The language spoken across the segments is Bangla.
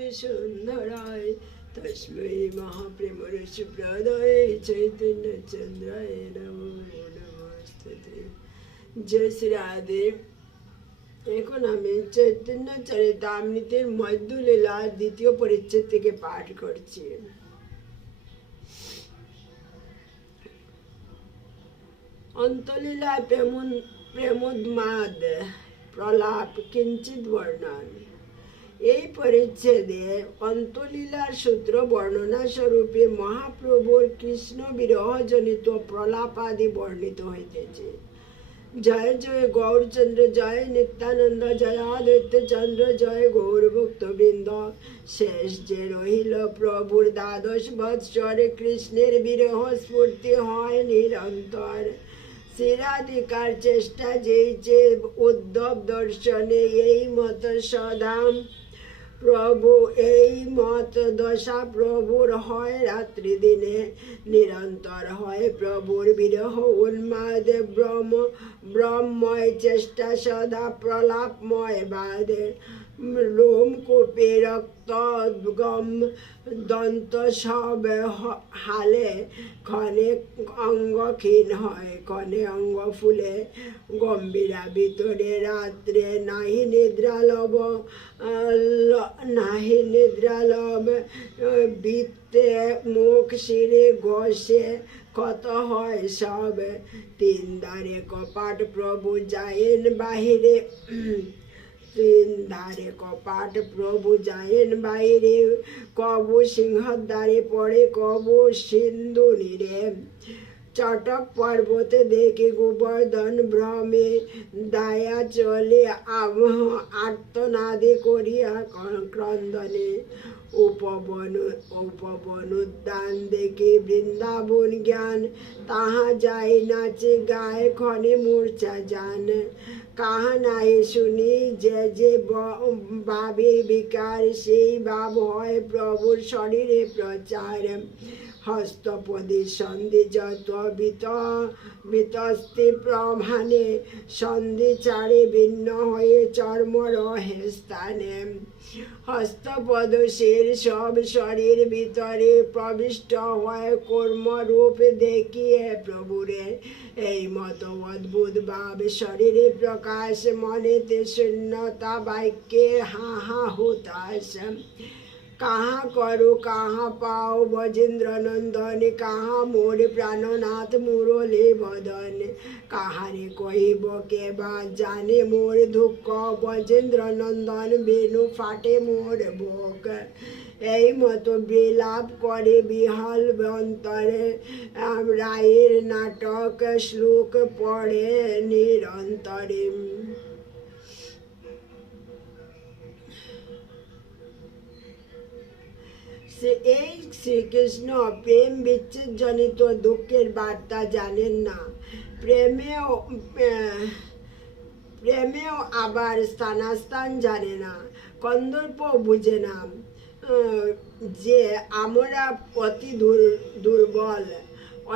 सुंदराय तस्मै महाप्रेमरसप्रदाय चैतन्यचंद्राय नमो नमस्ते। जय श्री राधे। এখন আমি চৈতন্য চরিতামৃতের মধ্যলীলার দ্বিতীয় পরিচ্ছেদ থেকে পাঠ করছি। অন্তলীলা প্রেমোন্মাদ প্রলাপ কিঞ্চিত বর্ণন। এই পরিচ্ছেদে অন্তলীলার সূত্র বর্ণনা স্বরূপে মহাপ্রভুর কৃষ্ণ বিরহজনিত প্রলাপ আদি বর্ণিত হইতেছে। জয় জয় গৌরচন্দ্র, জয় নিত্যানন্দ, জয় আদিত্য চন্দ্র, জয় গৌরভক্তবৃন্দ। শেষ যে রহিল প্রভুর দ্বাদশ বৎসরে কৃষ্ণের বিরহ স্ফূর্তি হয় নিরন্তর। শ্রীরাধিকার চেষ্টা যেইছে উদ্ধব দর্শনে এই মত সদাম প্রভু, এই মত দশা প্রভুর হয় রাত্রি দিনে, নিরন্তর হয় প্রভুর বিরহ উন্মাদে। ব্রহ্মময় চেষ্টা সদা প্রলাপময় বাদে। লোমকূপে রক্ত গম দন্ত সব হালে, ক্ষণে অঙ্গ ক্ষীণ হয়, ক্ষণে অঙ্গ ফুলে। গম্ভীরা ভিতরে রাত্রে নাহি নিদ্রালভ, নাহি নিদ্রালভ। বৃত্তে মুখ শিরে ঘষে কত হয় সব। তিন দ্বারে কপাট প্রভু যায়েন বাহিরে, তিন ধারে কপাট প্রভু যায়েন বাইরে। কবু সিংহর দ্বারে পড়ে, কবু সিন্ধু নীরে। চটক পর্বতে দেখে গোবর্ধন ভ্রমে, দায়া চলে আর্তনাদে করিয়া ক্রন্দনে। উপবন উদ্যান দেখে বৃন্দাবন জ্ঞান, তাহা যায় নাচে গায়ে ক্ষণে মূর্ছা যান। কাহা নাই শুনি যে যে ভাবের বিকার, সেই ভাব হয় প্রভুর শরীরে প্রচার। হস্তপদে সন্ধি যত বিতস্তি প্রমাণে, সন্ধি চারে ভিন্ন হয়ে চর্ম রহে স্থানে। হস্তপদ শের সব শরীর ভিতরে প্রবিষ্ট হয়, কর্মরূপ দেখিয়ে প্রভুরে। এই মত অদ্ভুত ভাব শরীরে প্রকাশ, মনেতে শূন্যতা বাক্যে হা হা হুতাশ। কাহা করো কাহা পাও ব্রজেন্দ্র নন্দন, কাহা মোর প্রাণনাথ মুরলী বদন। কাহারে কহিব কে বা জানে মোর দুঃখ, ব্রজেন্দ্র নন্দন বেনু ফাটে মোর বুক। এই মতো বিলাপ করে বিহল অন্তরে, রায়ের নাটক শ্লোক পড়ে নিরন্তরে। এই শ্রীকৃষ্ণ প্রেম বিচ্ছেদ জনিত দুঃখের বার্তা জানেন না। প্রেমেও আবার স্থানাস্থান জানে না, কন্দর্প বুঝে না যে আমরা অতি দুর্বল।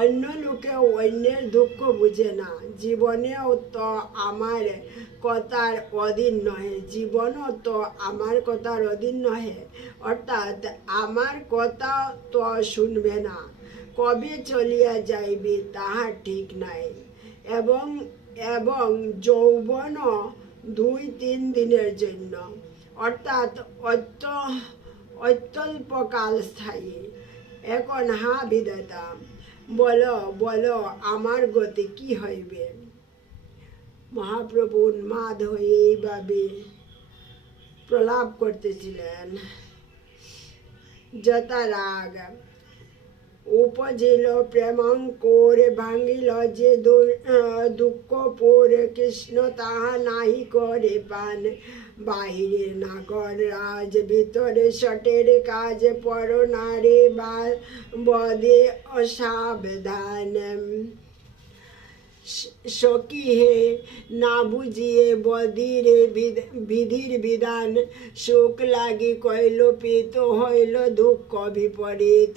অন্য লোকেও অন্যের দুঃখ বুঝে না। জীবনেও তো আমার কথার অধীন নহে, জীবনও তো আমার কথার অধীন নহে। অর্থাৎ আমার কথা তো শুনবে না, কবে চলিয়া যাইবে তাহার ঠিক নাই। এবং যৌবন 2-3 দিনের জন্য, অর্থাৎ অত্যল্পকাল স্থায়ী। এখন হা বিধাতা, বলো বলো আমার গতি কি হইবে। মহাপ্রভু উন্মাদ হয়ে এইভাবে প্রলাপ করতেছিলেন। যথা রাগ উপজিল প্রেমঙ্কুর, ভাঙ্গিল যে দুঃখ পুর। কৃষ্ণ তাহা নাহি করে পান, বাহিরে নাগর রাজ, ভিতরে শটের কাজ। পর নারী বদে অসাবধান, সখী হে না বুঝিয়ে বদিরে বিধির বিধান। সুখ লাগি কইল পিত হইল দুঃখ বিপরীত,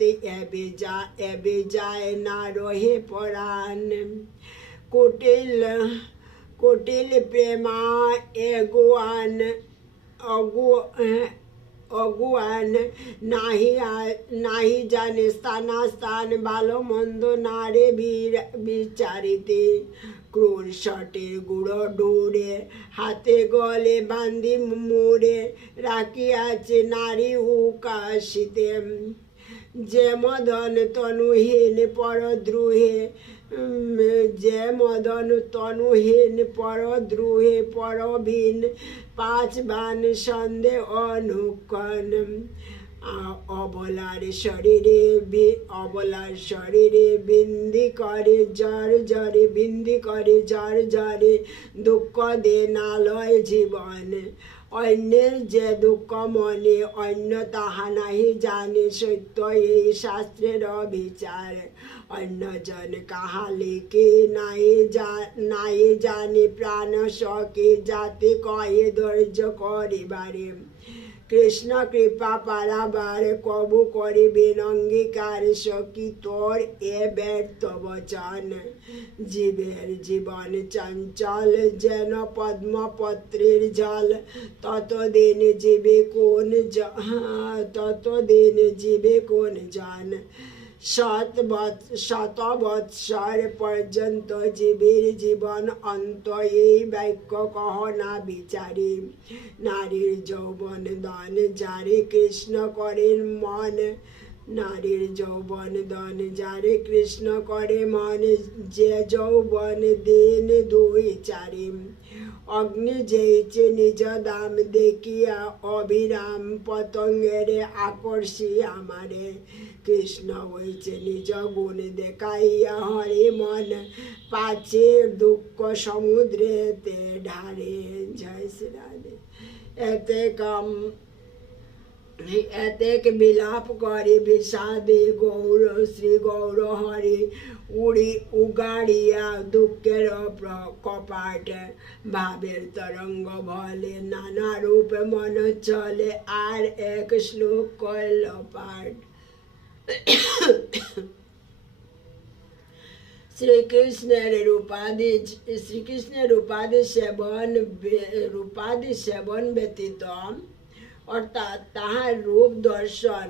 এবে যায় না রহে পরাণ। কুটিল প্রেমা এগুয়ান অগুয়ান, নাহি জানে স্থানাস্থান, ভালো মন্দ নারে বিচারিতে। ক্রুর শটের গুঁড়ো ডোরে, হাতে গলে বান্ধি মোড়ে, রাখিয়াছে নারী উকাশিতে। যে মদন তনুহীন পরদ্রোহে, যে মদন তনুহীন পরদ্রোহে পরবীন, পাঁচ বান সন্দেহ অনুক্ষণ। অবলার শরীরে বিন্ধি করে জ্বর জ্বরে, বিন্ধি করে জ্বর জ্বরে, দুঃখ দে নালয় জীবন। অন্যের যে দুঃখ মনে, অন্য তাহা নাহি জানে, সত্য এই শাস্ত্রের বিচার। অন্যজন কাহা লেখে নাই জানে, প্রাণ শকে যাতে কয়ে ধৈর্য করিবারে। কৃষ্ণ কৃপা পারাবার, কবু করিবেন অঙ্গীকার, সখী তোর এ ব্যর্থ বচন। জীবের জীবন চঞ্চল, যেন পদ্মপত্রের জল, ততদিন জীবে কোন জন। শত বৎসর পর্যন্ত জীবের জীবন অন্ত, এই বাক্য কহ না বিচারি। নারীর যৌবন দান যারে কৃষ্ণ করেন মন, নারীর যৌবন দান যারে কৃষ্ণ করে মন, যে যৌবন দিন দুই চারি। অগ্নি যেইছে নিজ দাম দেখিয়া, অবিরাম পতঙ্গের আকর্ষি আমারে। কৃষ্ণ হইছে নিজ গুণ দেখাইয়া, হরে মন পাছে দুঃখ সমুদ্রেতে ঢারে। জয় শ্রী রাধে। এতেক বিলাপ করে বিষাদে গৌর শ্রী গৌর হরে, উগাড়িয়া দুঃখের কপাট। ভাবের তরঙ্গ বলে নানা রূপ মন চলে, আর এক শ্লোক কইল পাঠ। শ্রীকৃষ্ণের রূপাদি সেবন ব্যতীত, অর্থাৎ তাহার রূপ দর্শন,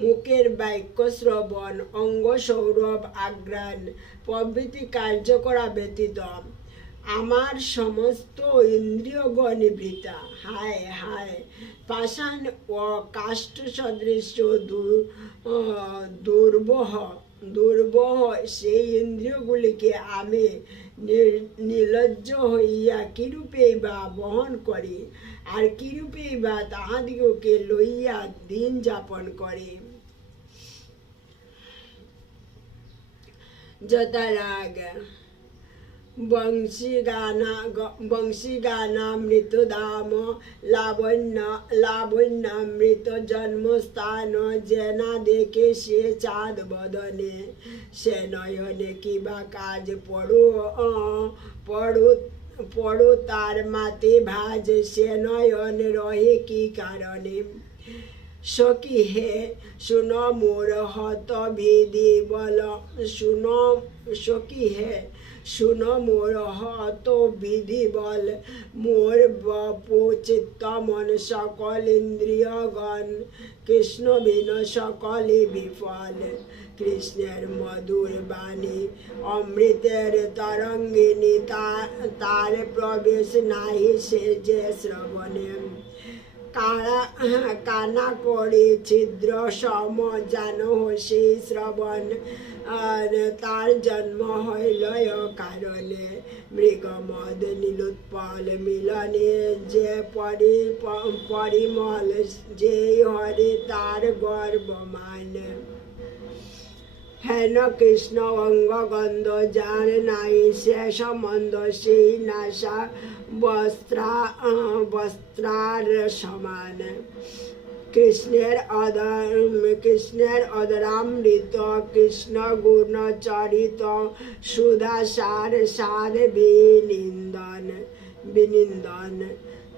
মুখের বাক্য শ্রবণ, অঙ্গ সৌরভ আঘ্রাণ প্রভৃতি কার্য করা ব্যতীত আমার সমস্ত ইন্দ্রিয়গণ বৃথা। হায় হায়, পাষাণ ও কাষ্ঠ সদৃশ দুর্বহ সেই ইন্দ্রিয়গুলিকে আমি নির্লজ্জ হইয়া কিরূপেই বা বহন করি, আর কিরূপেই বা তাহাদিগকে লইয়া দিন যাপন করি। যথা রাগ বংশী গানামৃতধাম, লাবণ্যামৃত জন্মস্থান, জেনা দেখে সে চাঁদ বদনে, সে নয়নে কিবা কাজ পড়ো তার মাতে ভাজ, সে নয়ন রহে কি কারণে। সখী হে শুন মোর হত বিধি বল, সখী হে শুন মোর হত বিধি বল, মোর বপু চিত্ত মন সকল ইন্দ্রিয়গণ, কৃষ্ণ বিন সকলে বিফল। কৃষ্ণের মধুর বাণী অমৃতের তরঙ্গিনী, তার প্রবেশ নাহি সে যে শ্রবণে। কানা করে ছিদ্র সম জানো সেই শ্রবণ, তার জন্ম হইল কারণে। মৃগমদ নীলোৎপল মিলনে যে পরিমল, যেই হরে তার গর্বমান। হেন কৃষ্ণ অঙ্গ গন্ধ যার নাই, সে সম্বন্ধ সেই নাশা বস্ত্রার সমান। কৃষ্ণের অদরামৃত, কৃষ্ণ গুণ চরিত, সুধাসার সার বিনিন্দন।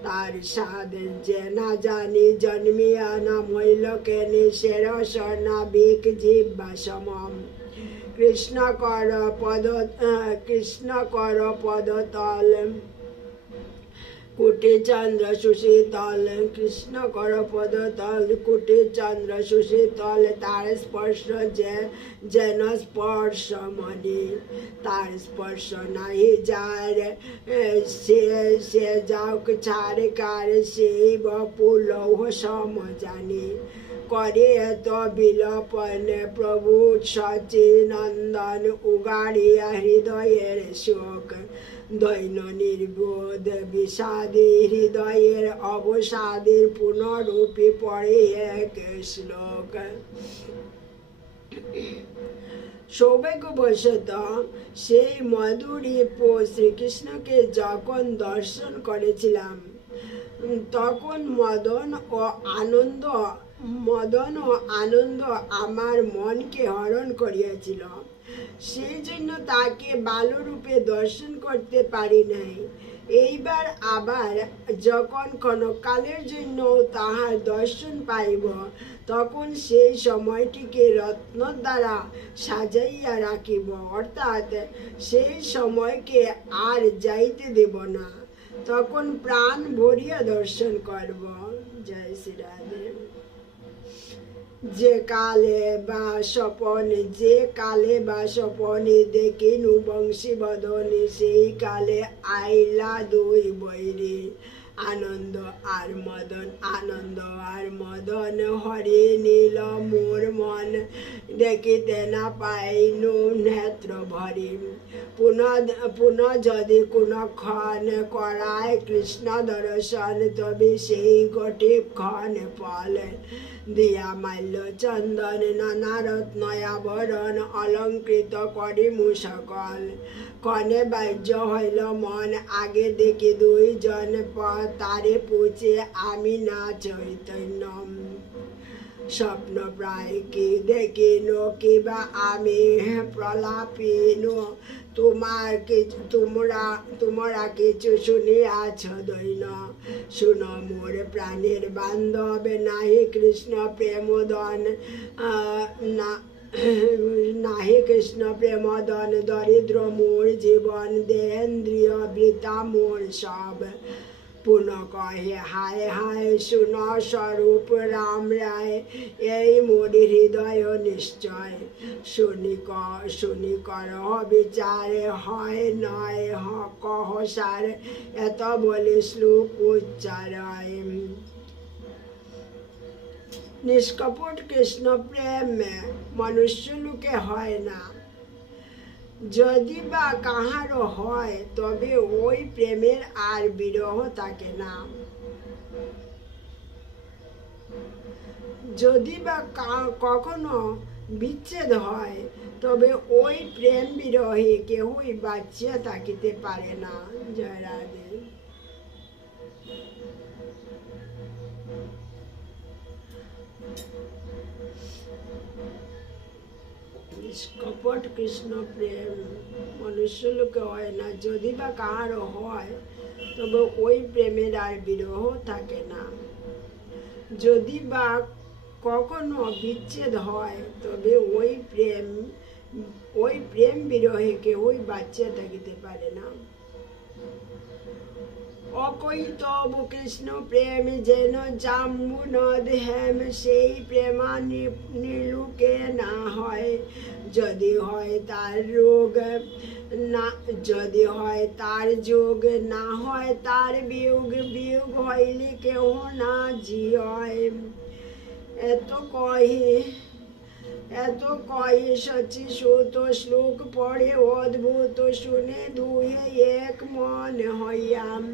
তার সাধ যে না জানি, জন্মিয়া না মইল কেনে, সে রস নাবিক জিহ্বা সমম। কৃষ্ণ কর পদতল, কুটে চন্দ্র সুশীতল কৃষ্ণ কর পদতল কুটে চন্দ্র সুশীতল তার স্পর্শ যেন স্পর্শ মনি তার স্পর্শ নাহি যার সে যাওক ছাড় কার সেই বপুলৌহ সম জানি করে এত বিলপন প্রভু সচিনন্দন উগাড়িয়া হৃদয়ের শোক দৈন নির্বোধ বিষাদে হৃদয়ের অবসাদের পুনরূপে পড়ে এক শ্লোক। সৌভাগ্যবশত সেই মধুরীপ শ্রীকৃষ্ণকে যখন দর্শন করেছিলাম তখন মদন ও আনন্দ আমার মনকে হরণ করিয়াছিল। সেই জন্য তাকে বালরূপে দর্শন করতে পারি নাই। এইবার আবার যখন ক্ষণকালের জন্য তাহার দর্শন পাইব তখন সেই সময়টিকে রত্ন দ্বারা সাজাইয়া রাখিব, অর্থাৎ সেই সময়কে আর যাইতে দেব না। তখন প্রাণ ভরিয়া দর্শন করব। জয় শ্রী রাধে। যে কালে বা স্বপনে দেখিনু বংশী বদনে সেই কালে আইলা দুই বৈরী আনন্দ আর মদন হরে নীল মোর মন দেখিতে না পাইনু নেত্র ভরি পুনঃ যদি কোনক্ষণ করায় কৃষ্ণ দর্শন তবে সেই গোটি ক্ষণ ফল দিয়া মাল্য চন্দন নানা রত্ন আভরণ অলঙ্কৃত করি মুসকল ক্ষণে বাহ্য হইল মন আগে দেখি দুইজন তারে পুছে আমি না চৈতন্য স্বপ্ন প্রায় কি দেখিন কিবা আমি প্রলাপিন তোমরা কিছু শুনিয়াছ দৈন শুনো মোর প্রাণের বান্ধব নাহি কৃষ্ণ প্রেমদন নাহি কৃষ্ণ প্রেমদন দরিদ্র মোর জীবন দেহেন্দ্রিয় বৃতা মোর সব পুনঃ কহে হায় হায় শুন স্বরূপ রাম রায় এই মোর হৃদয় নিশ্চয় শুনি কর বিচারে হয় নয় কহ সার এত বলে শ্লোক উচ্চারয়। নিষ্কপট কৃষ্ণ প্রেম মনুষ্য লোকে হয় না, যদি বা কাহারও হয় তবে ওই প্রেমের আর বিরহ থাকে না। যদি বা কখনো বিচ্ছেদ হয় তবে ওই প্রেম বিরহে কেহই বাঁচিয়া থাকিতে পারে না। জয় রাধে। নিষ্কপট কৃষ্ণ প্রেম মনুষ্য লোকে হয় না, যদি বা কাহারও হয় তবে ওই প্রেমের আর বিরহ থাকে না। যদি বা কখনো বিচ্ছেদ হয় তবে ওই প্রেম বিরহে কেউই বাঁচিয়া থাকিতে পারে না। অকৈতব কৃষ্ণ প্রেম যেন জাম্বু নদ হেম সেই প্রেমা নিলুকে না হয়। যদি হয় তার রোগ না, যদি হয় তার যোগ না হয় তার বিয়োগ, বিয়োগ হইলে কেহ না জিয়। এত কহে সচি সুত শ্লোক পড়ে অদ্ভুত শুনে দুয়ে এক মন হইয়াম।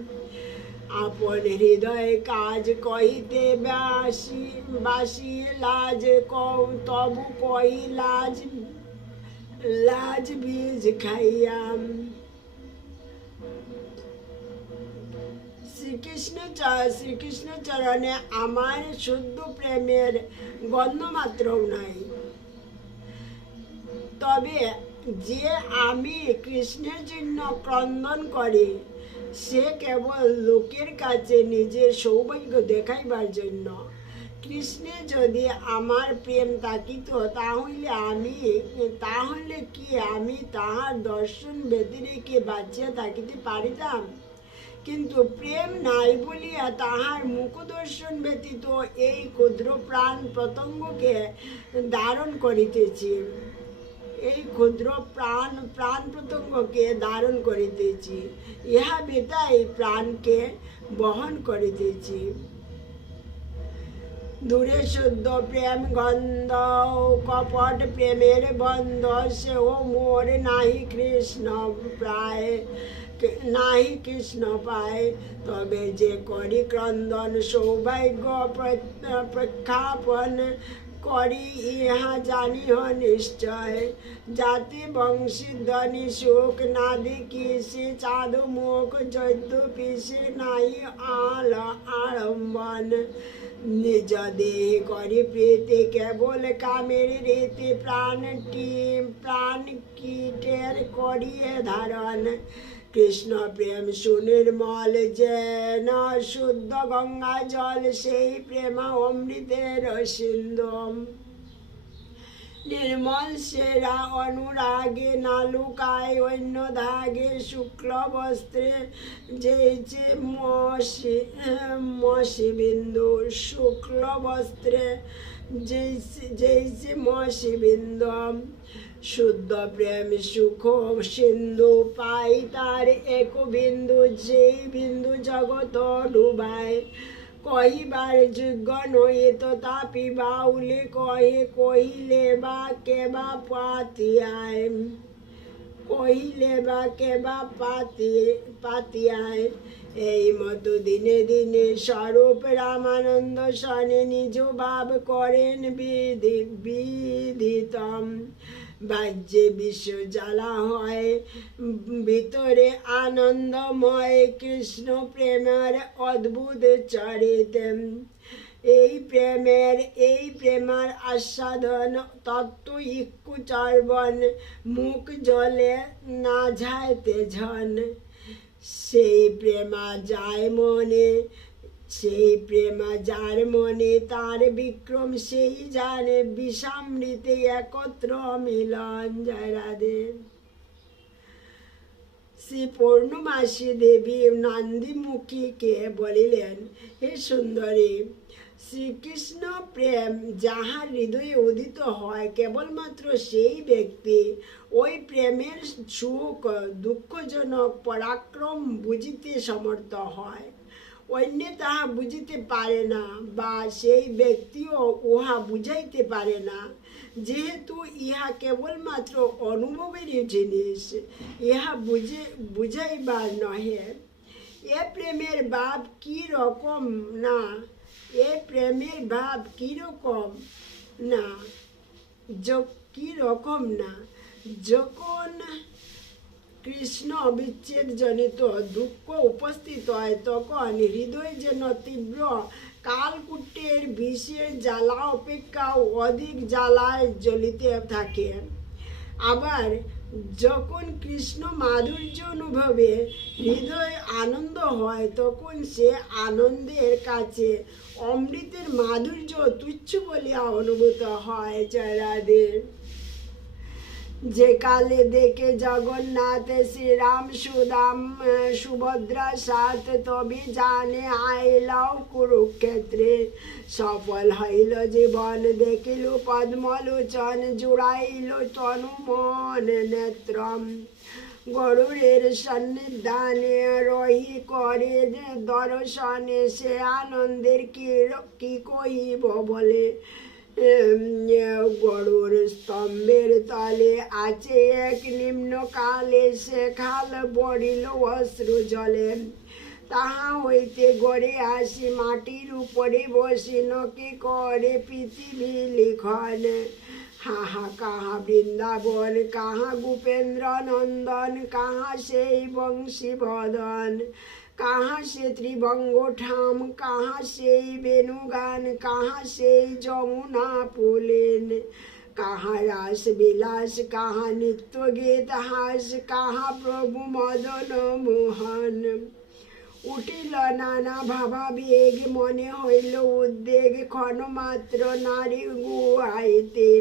আপন হৃদয় কাজ কহিতে বাসি লাজ তবু কহি লাজ বীজ খাইয়াম। শ্রীকৃষ্ণ চরণে আমার শুদ্ধ প্রেমের গন্ধ মাত্রও নাই। তবে যে আমি কৃষ্ণের জন্য ক্রন্দন করি সে কেবল লোকের কাছে নিজের সৌভাগ্য দেখাইবার জন্য। কৃষ্ণে যদি আমার প্রেম থাকিত তাহলে কি আমি তাহার দর্শন ব্যতিরেকে বাঁচিয়া থাকিতে পারিতাম? কিন্তু প্রেম নাই বলিয়া তাহার মুখদর্শন ব্যতীত এই ক্ষুদ্র প্রাণ প্রত্যঙ্গকে ধারণ করিতেছি। এই ক্ষুদ্র প্রাণ প্রত্যঙ্গকে ধারণ করিতেছি, ইহা বেতাই প্রাণকে বহন করিতেছি। দূরে শুদ্ধ প্রেম গন্ধ, কপট প্রেমের বন্ধ, সেও মোর নাহি কৃষ্ণ প্রায়, নাহি কৃষ্ণ পায়। তবে যে করি ক্রন্দন সৌভাগ্য প্রখ্যাপন করি, ইহা জানিহ নিশ্চয়। জাতি বংশীধ্বনি সুখ না দেখি সে চাঁদ মুখ, যদ্যপি সে নাই আড়ম্বন। নিজ দেহে করি প্রীতি কেবল কামের রীতি, প্রাণ কীটের করিয়ে ধারণ। কৃষ্ণ প্রেম সুনির্মল যেন শুদ্ধ গঙ্গা জল, সেই প্রেমা অমৃতের সিন্ধু। নির্মল সেরা অনুরাগে না লুকায় অন্য ধাগে, শুক্ল বস্ত্রে যেইছে মসি বিন্দু, শুক্ল বস্ত্রে যেইছে মসি বিন্দু। শুদ্ধ প্রেম সুখ সিন্ধু পাই তার এক বিন্দু, যেই বিন্দু জগত ডুবায়। কহিবার যোগ্য নহে তথাপি বাউলে কহে, কহিলে বা কেবা পাতিয়ায়, কহিলে বা কেবা পাতিয়ায়। এই মতো দিনে দিনে স্বরূপ রামানন্দ সনে নিজ ভাব করেন বিদিতম। বাহ্যে বিশ্ব জ্বালা হয়, ভিতরে আনন্দময়, কৃষ্ণ প্রেমের অদ্ভুত চরিত। এই প্রেমের আস্বাদন তত্ত্ব ইক্কু চর্বণ, মুখ জলে না যাইতে ঝন। সেই প্রেমা যায় মনে, সেই প্রেমা যার মনে, তার বিক্রম সেই জানে, বিষামৃতে একত্র মিলন। জয় রাধে। শ্রী পূর্ণমাসী দেবী নন্দীমুখীকে বলিলেন, হে সুন্দরী, শ্রীকৃষ্ণ প্রেম যাহার হৃদয়ে উদিত হয়, কেবলমাত্র সেই ব্যক্তি ওই প্রেমের সুখ দুঃখজনক পরাক্রম বুঝিতে সমর্থ হয়। অন্য তাহা বুঝিতে পারে না, বা সেই ব্যক্তিও উহা বুঝাইতে পারে না। যেহেতু ইহা কেবলমাত্র অনুভবেরই জিনিস, ইহা বুঝাইবার নহে। এ প্রেমের ভাব কি রকম না, এ প্রেমের ভাব কিরকম না, কিরকম না, যখন কৃষ্ণ বিচ্ছেদ জনিত দুঃখ উপস্থিত হয়, তখন হৃদয় যেন তীব্র কালকূটের বিষের জ্বালা অপেক্ষাও অধিক জ্বালায় জ্বলিতে থাকে। আবার যখন কৃষ্ণ মাধুর্য অনুভবে হৃদয় আনন্দ হয়, তখন সে আনন্দের কাছে অমৃতের মাধুর্য তুচ্ছ বলিয়া অনুভূত হয়। জয় রাধে। যে কালে দেখে জগন্নাথ শ্রীরাম সুদাম সুভদ্রা সাথ, তবে জানে আইল কুরুক্ষেত্রে। সফল হইল জীবন দেখিল পদ্মলোচন, জুড়াইল তনু মন নেত্রম। গরুরের সন্নিধানে রহি করে দর্শনে, সে আনন্দের কি কহিব বলে। গরুর স্তম্ভের তলে আছে এক নিম্নকালে, সে খাল বড়িল অশ্রু জলে। তাহা হইতে গড়ে আসি মাটির উপরে বসি, নকে করে পৃথিবী লিখন। হাহা কাহা বৃন্দাবন, কাহা গোপেন্দ্র নন্দন, কাহা সেই বংশীবদন, কাহা সে ত্রিভঙ্গ ঠাম, কাহা সেই বেণুগান, কাহা সেই যমুনা পুলিন। কাহা রাস বিলাস, কাহা নিত্য গীত হাস, কাহা প্রভু মদন মোহন। উঠিল নানা ভাবাবেগ, মনে হইল উদ্বেগ, ক্ষণমাত্র নারী গুহাইতে।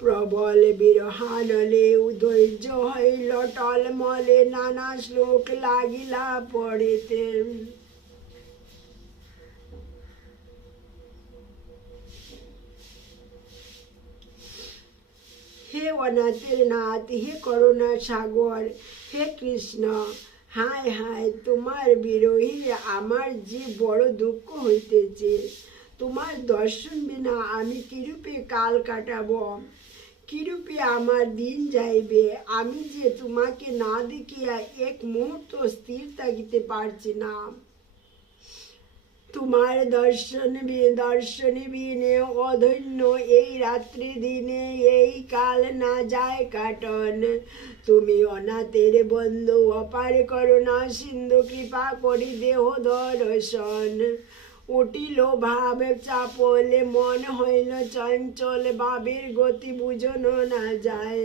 প্রবল বিরহানলে ধৈর্য হইল টলমলে নানা শ্লোক লাগিলা পড়িতে হে অনাথের নাথ, হে করুণা সাগর, হে কৃষ্ণ, হায় হায় তোমার বিরোহী আমার যে বড় দুঃখ হইতেছে। তোমার দর্শন বিনা আমি কিরূপে কাল কাটাব, কিরূপে আমার দিন যাইবে। আমি যে তোমাকে না দেখিয়া এক মুহূর্ত স্থির থাকিতে পারছি না। তোমার দর্শনে বিনে অধন্য এই রাত্রি দিনে এই কাল না যায় কাটন। তুমি অনাথের বন্ধু অপার করুণা সিন্ধু, কৃপা করি দেহ দর্শন। উঠিল ভাব চাপলে মন হইল চঞ্চল, ভাবের গতি বুঝনো না যায়।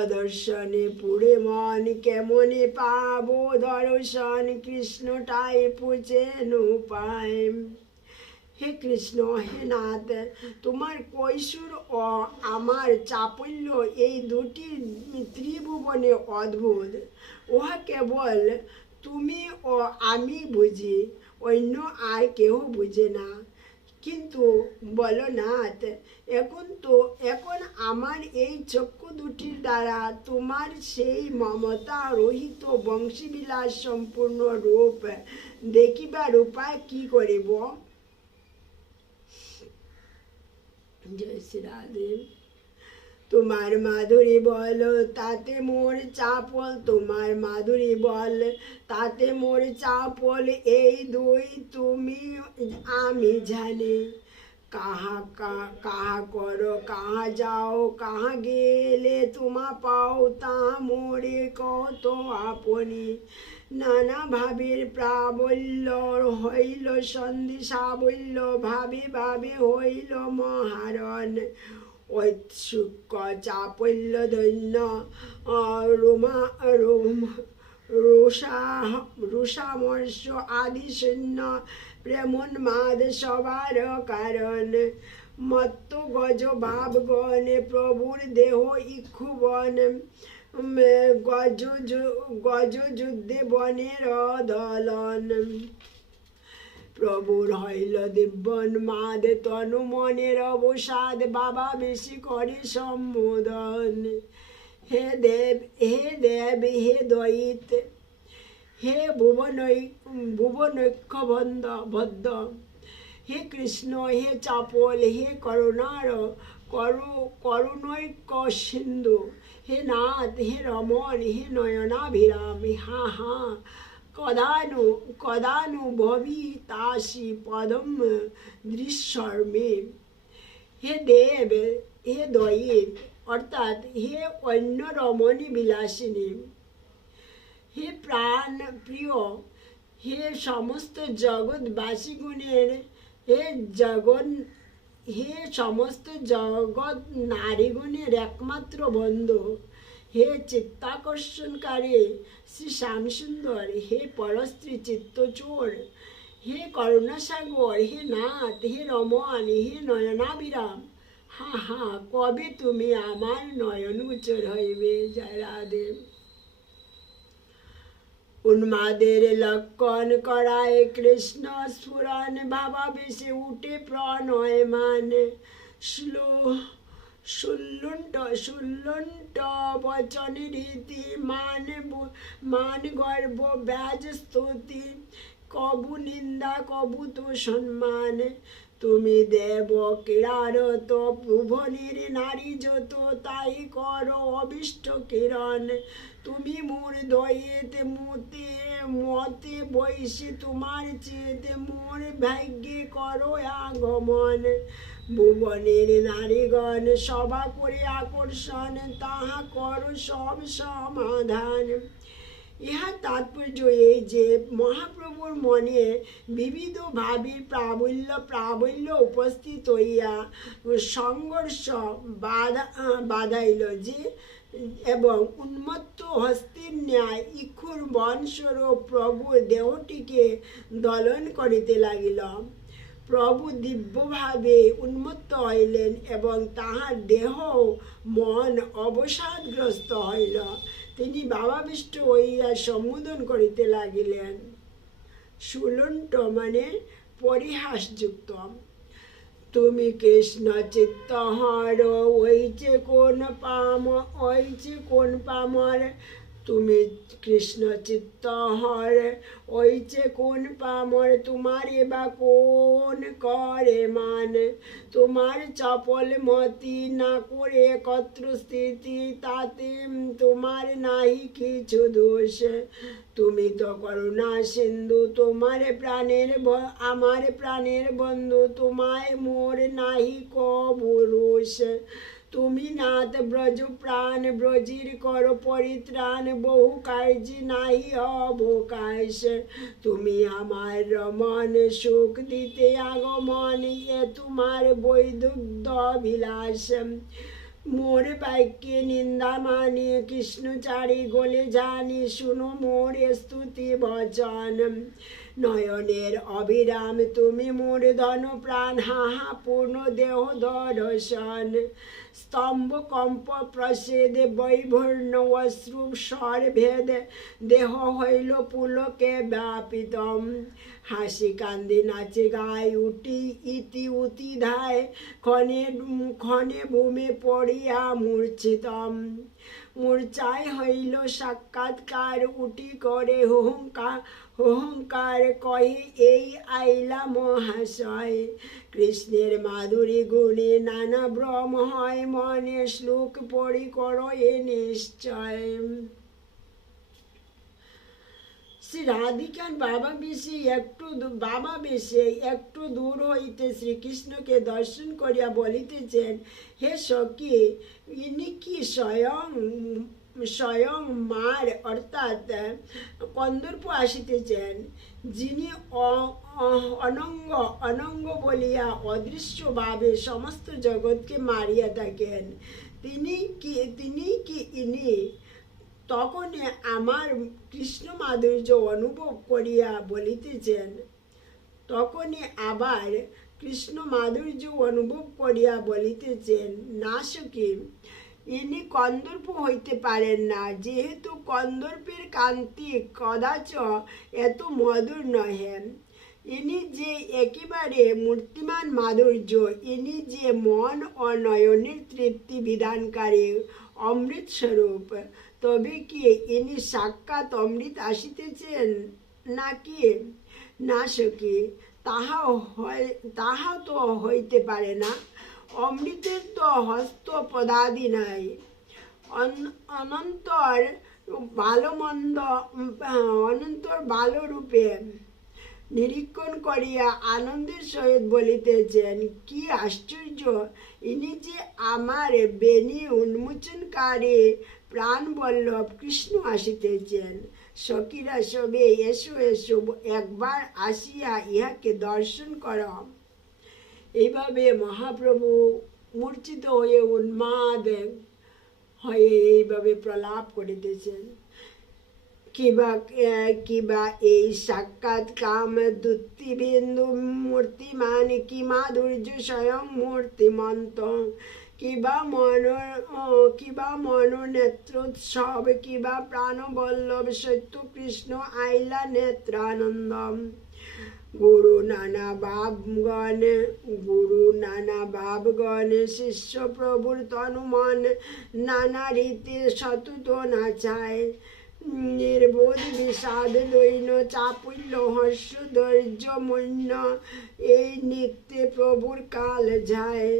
অদর্শনে পুড়ে মন কেমনে পাবো দর্শন, কৃষ্ণটাই পুছেন উপায়। হে কৃষ্ণ, হে নাথ, তোমার কৈশোর ও আমার চাপল্য এই দুটি ত্রিভুবনে অদ্ভুত। উহা কেবল তুমি ও আমি বুঝি, অন্য আর কেউ বুঝে না। কিন্তু বলো নাথ, এখন আমার এই চক্ষু দুটির দ্বারা তোমার সেই মমতা রহিত বংশীবিলাস সম্পূর্ণ রূপ দেখিবার উপায় কি করিব? জয় শ্রী রাধে। তোমার মাধুরী বল তাতে মোর চাপল, তোমার মাধুরী বল তাতে মোর চাপল, এই দুই তুমি আমি জানি। কাহা করো কাহা যাও, কাহা গেলে তোমা পাও, তাহা মোরে কত আপনি। নানা ভাবের প্রাবল্য হইল সন্ধি সাবল্য, ভাবে ভাবে হইল মহারণ। ঐৎসুক চাপল্য ধন্য রুষামর্ষ আদি শূন্য, প্রেমোন্মাদ সবার কারণ। মত্ত গজ ভাবগণ প্রভুর দেহ ইক্ষুবন, গজ যুদ্ধে বনের দলন। প্রভুর হইল দিব্যন্মাদ তনু মনের অবসাদ, বাবা বেশি করে সম্বোধন। হে দেব হে দয়িত, হে ভুবনৈক্য বদ্ধ, হে কৃষ্ণ, হে চাপল, হে করুণৈক্য সিন্ধু, হে নাথ, হে রমণ, হে নয়নাভিরাম। হা হা কদানুভবিতাসি পদম দৃশ্যমে। হে দেব হে দয়িত, অর্থাৎ হে অন্য রমণী বিলাসিনী, হে প্রাণ প্রিয়, হে সমস্ত জগৎবাসী গুণের, হে সমস্ত জগৎ নারীগণের একমাত্র বন্ধু, হে চিত্তাকর্ষণকারী শ্রী শ্যামসুন্দর, হে পরস্ত্রী চিত্তচোর, হে করুণাসাগর, হে নাথ, হে রমণ, হে নয়নাভিরাম। হা হা কবে তুমি আমার নয়ন উচ্চর হইবে। জয় রাধে। উন্মাদের লক্ষণ করায় কৃষ্ণ স্ফুরণ, ভাবা বেশে উঠে প্রণয় মান। সুল্লুণ্ট বচন রীতি, মান গর্ব ব্যাজ স্তুতি, কবু নিন্দা কবু তো সম্মান। তুমি দেব ক্রীড়ারত ভুবনের নারী যত, তাই করো অবিষ্ট কিরণ। তুমি মোর দয়েতে মতে বৈশি, তোমার চেতে মোর ভাগ্যে করো আগমন। ভুবনের নারীগণ সভা করে আকর্ষণ, তাহা করো সব সমাধান। ইহার তাৎপর্য এই যে মহাপ্রভুর মনে বিবিধ ভাবের প্রাবল্য উপস্থিত হইয়া সংঘর্ষ বাধাইল যে, এবং উন্মত্ত হস্তির ন্যায় ইক্ষুর বনস্বরূপ প্রভুর দেহটিকে দলন করিতে লাগিল। প্রভু দিব্যভাবে উন্মত্ত হইলেন এবং তাহার দেহ মন অবসাদগ্রস্ত হইল। তিনি ভাবাবিষ্ট হইয়া সম্বোধন করিতে লাগিলেন। সুলন্ট মানে পরিহাসযুক্ত। তুমি কৃষ্ণ চিত্ত হর ওইছে কোন পামর, তুমি কৃষ্ণ চিত্ত হর ওইছে কোন পামর, তোমারে বা কোন করে মান, তোমার চপল মতি না করে একত্র স্থিতি, তাতে তোমার নাহি কিছু দোষ। তুমি তো করুণা সিন্ধু, আমার প্রাণের বন্ধু, তোমায় মোর নাহি কবু রোষ। তুমি নাথ ব্রজ প্রাণ, ব্রজির কর পরিত্রাণ, বহু কার্যে নাহি অবকাশ। তুমি আমার রমন, সুখ দিতে আগমন, এ তোমার বৈদুগ্ধ বিলাস। মোর বাক্যে নিন্দা মানি, কৃষ্ণচারী গোলে জানি, শুনো মোর স্তুতি বচন। নয়নের অবিরাম তুমি মোর ধন প্রাণ, হাহা পূর্ণ দেহ দর্শন। স্তম্ভ কম্প প্রসেদ বৈভর্ণ অশ্রু স্বর ভেদ, দেহ হইল পুলকে ব্যাপিতম। হাসি কান্দি নাচে গায় উঠি ইতি উতি ধায়, ক্ষণে ভূমে পড়িয়া মূর্ছিতম। মূর্ছায় হইল সাক্ষাৎকার, উঠি করে হুহংকার, কহে এই আইলা মহাশয়। কৃষ্ণের মাধুরী গুণে নানা ভ্রম হয় মনে, শ্লোক পড়ি করো এ নিশ্চয়। শ্রী রাধিকার বাবা বেশে একটু দূর হইতে শ্রীকৃষ্ণকে দর্শন করিয়া বলিতেছেন, হে সখী, ইনি কি স্বয়ং মার অর্থাৎ কন্দর্প আসিতেছেন, যিনি অনঙ্গ বলিয়া অদৃশ্যভাবে সমস্ত জগৎকে মারিয়া থাকেন। তিনি কি ইনি? তখন আমার কৃষ্ণ মাধুর্য অনুভব করিয়া বলিতেছেন, তখনই আবার কৃষ্ণ মাধুর্য অনুভব করিয়া বলিতেছেন, না সখী, ইনি কন্দর্প হইতে পারেন না, যেহেতু কন্দর্পের কান্তি কদাচ এত মধুর নহে। ইনি যে একেবারে মূর্তিমান মাধুর্য, ইনি যে মন ও নয়নের তৃপ্তি বিধানকারী অমৃত স্বরূপ। তবে কি ইনি সাক্ষাৎ অমৃত আসিতেছেন নাকি? না সখী, তাহা তো হইতে পারে না। অমৃতের তো হস্ত পদাদি নাই। অনন্তর ভালো রূপে নিরীক্ষণ করিয়া আনন্দের সহিত বলিতেছেন, কি আশ্চর্য, ইনি যে আমার বেনি উন্মোচনকারী প্রাণবল্লভ কৃষ্ণ আসিতেছেন। সখীরা সবে এসো এসো, একবার আসিয়া ইহাকে দর্শন কর। এইভাবে মহাপ্রভু মূর্ছিত হয়ে উন্মাদ হয়ে এইভাবে প্রলাপ করিতেছেন। কিবা এই সাক্ষাৎ কাম দ্যুতিবিন্দু মূর্তিমান, কি মাধুর্য স্বয়ং মূর্তিমন্ত, কিবা মনোনেত্রোৎসব, কিবা প্রাণবল্লভ সত্য কৃষ্ণ আইলা নেত্রানন্দম। গুরু নানা ভাবগণ শিষ্য প্রভুর তনুমন, নানা রীতি সতুত নাচায়। নির্বোধ বিষাদ দৈন চাপুল্য হর্ষ ধৈর্য মন্য, এই নিত্যে প্রভুর কাল যায়।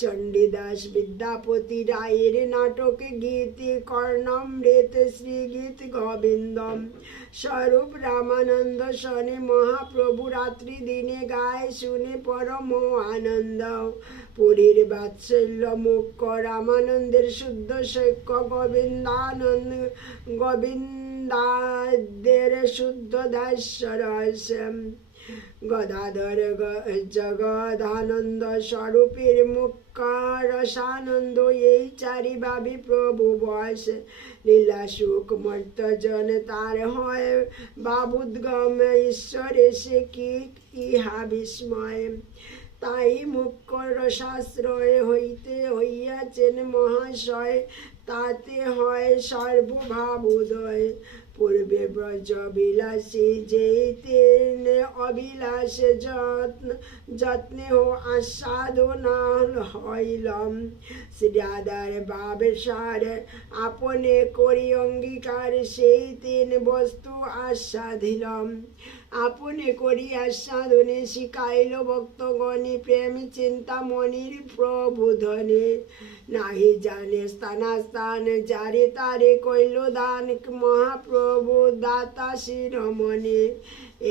চণ্ডীদাস বিদ্যাপতি রায়ের নাটক গীতি কর্ণামৃত শ্রীগীত গোবিন্দম। স্বরূপ রামানন্দ শনে মহাপ্রভু রাত্রি দিনে গায়, শুনে পরম আনন্দ। পুরীর বাৎসল্য মুখ্য রামানন্দের শুদ্ধ সৈক্য, গোবিন্দাদের শুদ্ধ দাস্যরস। গদাধর জগদানন্দ স্বরূপের মুখ্য রসানন্দ, এই চারি ভাবি প্রভু বস। লীলা সুখ মর্তজন তার হয় বাবুদ্গম, ঈশ্বরে সে কি ইহা বিস্ময়। তাই মুখ্য রসাশ্রয় হইতে হইয়াছেন মহাশয়, তাতে হয় সর্বভাব উদয়। পূর্বে ব্রজ বিলাসী যেতেন অবিলাস যত্নে ও আস্বাদনা হইলম। শ্রীরাধার ব্যবসার আপনে করি অঙ্গীকার, সেই তিন বস্তু আস্বাদিলম। আপনে করি আস্বাদনে শিখাইল ভক্তগণে, প্রেম চিন্তামণির প্রবোধনে। নাহি জানে স্থানাস্থান যারে তারে কইল দান, মহাপ্রভু দাতা শিরোমণি।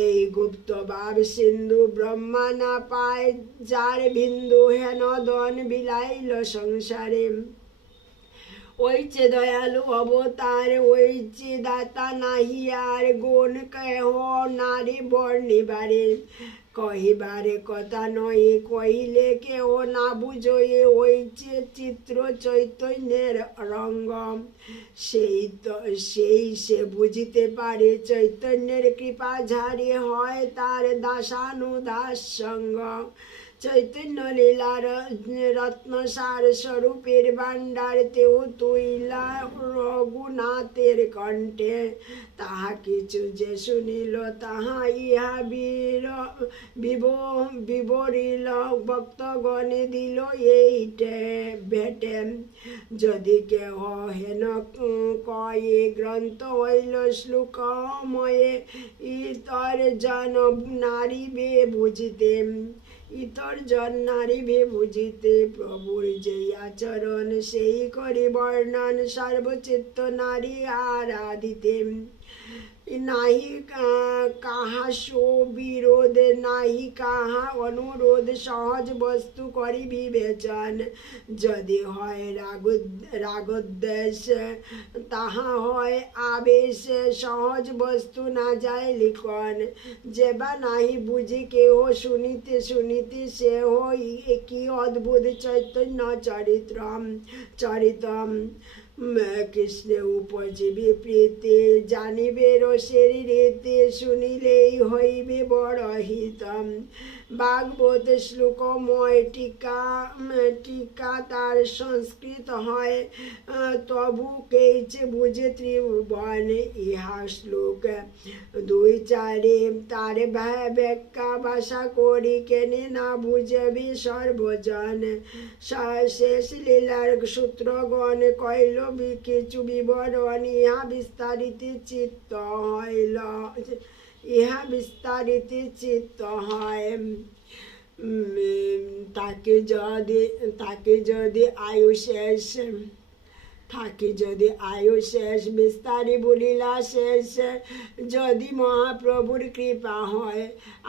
এই গুপ্ত ভাব সিন্ধু ব্রহ্মা না পায়, যার বিন্দু হেন দন বিলাইল সংসারে। ওই যে দয়ালু অবতার, ওই যে দাতা, নাহি আর গুণ কেহ নারী বর্ণিবারে। কহিবারে কথা নয়, কহিলে কেহ না বুঝয়ে, ওই যে চিত্র চৈতন্যের রঙ্গ। সেই সে বুঝিতে পারে, চৈতন্যের কৃপা ঝাড়ি হয় তার দাসানুদাস সঙ্গ। চৈতন্য লীলার রত্নসার স্বরূপের ভাণ্ডার, তেও তুইলা রঘুনাথের কণ্ঠে। তাহা কিছু যে শুনিল, তাহা ইহা বিবরিল ভক্তগণে দিল এইটে ভেটে। যদি কেহ হেন কয়ে গ্রন্থ হইল শ্লোকময়ে, ইতর জন নারিবে বুঝিতে। ইতর জন নারিবে বুঝিতে। প্রভুর যেই আচরণ সেই করি বর্ণন, সর্বচিত্ত নারী আরাধিতে। নাহি কাহা বিরোধ, নাহি কাহা অনুরোধ, সহজ বস্তু করি বিবেচন। যদি হয় রাগোদ্দেশ, তাহা হয় আবেশ, সহজ বস্তু না যায় লিখন। যেবা নাহি বুঝি কেহ শুনিতে শুনিতে, সে হই কি অদ্ভুত চৈতন্য চরিতম। কৃষ্ণে উপজীবী প্রীতি, জানিবে রসের রীতি, শুনিলেই হইবে বড় হিতম। ভাগবত শ্লোকময় টিকা তার সংস্কৃত হয়, তবু কেইছে বুঝে ত্রিভুবন। ইহা শ্লোক 2-4 তার ব্যাখ্যা ভাষা করি, কেনে না বুঝবে সর্বজন। শেষ লীলার সূত্রগণ কইল কিছু বিবরণ, ইহা বিস্তারিত চিত্ত হইল, ইহা বিস্তারিত চিত্ত হয়। তাকে যদি আয়ু শেষ বিস্তারি বলিলা শেষ, যদি মহাপ্রভুর কৃপা হয়।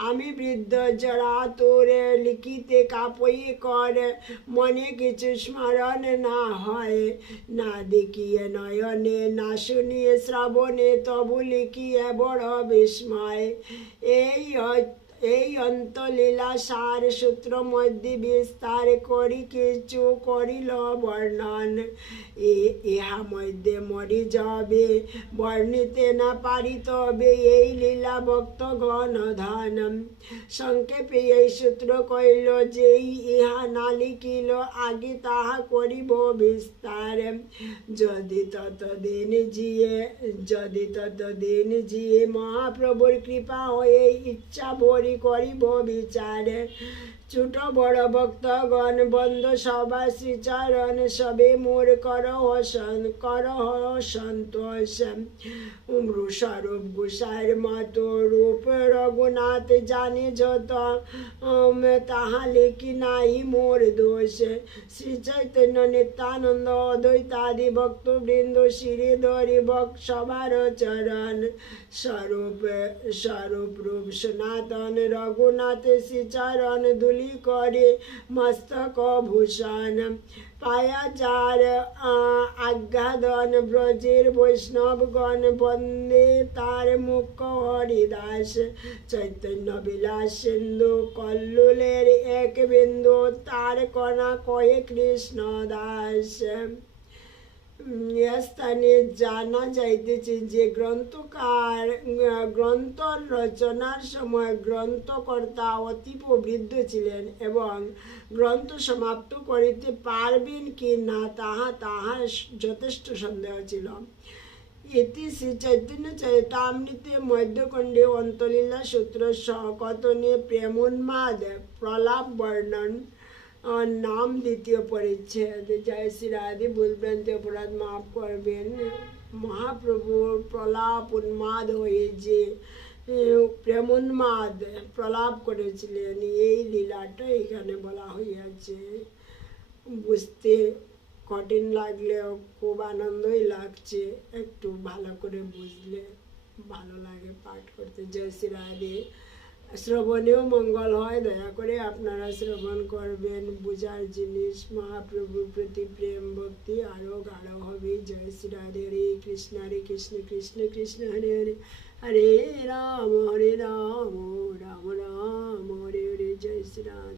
আমি বৃদ্ধ জড়াতুরে লিখিতে কাপই কর, মনে কিছু স্মরণ না হয়। না দেখিয়ে নয়নে, না শুনিয়ে শ্রবণে, তবু লিখিয়ে বড় বিস্ময়। এই অন্তলীলা সার সূত্র মধ্যে বিস্তার করি কিছু করিল বর্ণন। ইহা মধ্যে মরি যাবে, বর্ণিতে না পারি তবে এই লীলা ভক্তগণ ধন। সংক্ষেপে এই সূত্র কইল, যেই ইহা না লিখিল আগে তাহা করিব বিস্তার। যদি ততদিন জিয়ে মহাপ্রভুর কৃপা হয়ে ইচ্ছা ভরি করিব বিচার। ছোট বড় ভক্তগণ বন্ধ সভা শ্রীচরণ, সবে মোর করহ সন্তোষ। স্বরূপ গোসাইর মতো রূপ রঘুনাথ জানে যত, তাহা লিখি নাই মোর দোষ। শ্রী চৈতন্য নিত্যানন্দ অদ্বৈতাদি ভক্তবৃন্দ শিরে ধরি সবার চরণ। স্বরূপ রূপ সনাতন রঘুনাথ শ্রীচরণ, ধুলি করে মস্তক ভূষণ। পায়া যার আজ্ঞাদন ব্রজের বৈষ্ণবগণ, বন্দে তার মুখ্য হরিদাস। চৈতন্য বিলাস সিন্ধু কল্লোলের এক বিন্দু, তার কণা কয়ে কৃষ্ণ দাস। স্থানে জানা যাইতেছে যে গ্রন্থ রচনার সময় গ্রন্থকর্তা অতি প্রবৃদ্ধ ছিলেন এবং গ্রন্থ সমাপ্ত করিতে পারবেন কি না তাহার যথেষ্ট সন্দেহ ছিল। ইতি শ্রী চৈতন্য চরিতামৃতে মধ্যখণ্ডে অন্তলীলা সূত্র সকথনে প্রেমোন্মাদ প্রলাপ বর্ণন নাম দ্বিতীয় পরিচ্ছেদ। জয় শ্রী রাধে, ভুলভ্রান্তি অপরাধ মাফ করবেন। মহাপ্রভুর প্রলাপ উন্মাদ হয়ে যে প্রেমোন্মাদ প্রলাপ করেছিলেন, এই লীলাটা এখানে বলা হইয়াছে। বুঝতে কঠিন লাগলেও খুব আনন্দই লাগছে, একটু ভালো করে বুঝলে ভালো লাগে পাঠ করতে। জয় শ্রী রাধে। শ্রবণেও মঙ্গল হয়, দয়া করে আপনারা শ্রবণ করবেন। বুঝার জিনিস, মহাপ্রভুর প্রতি প্রেম ভক্তি আরও গাঢ় হবে। জয় শ্রী রাধে। হরে কৃষ্ণ কৃষ্ণ কৃষ্ণ হরে হরে, হরে রাম রাম রাম হরে হরে। জয় শ্রী রাধে।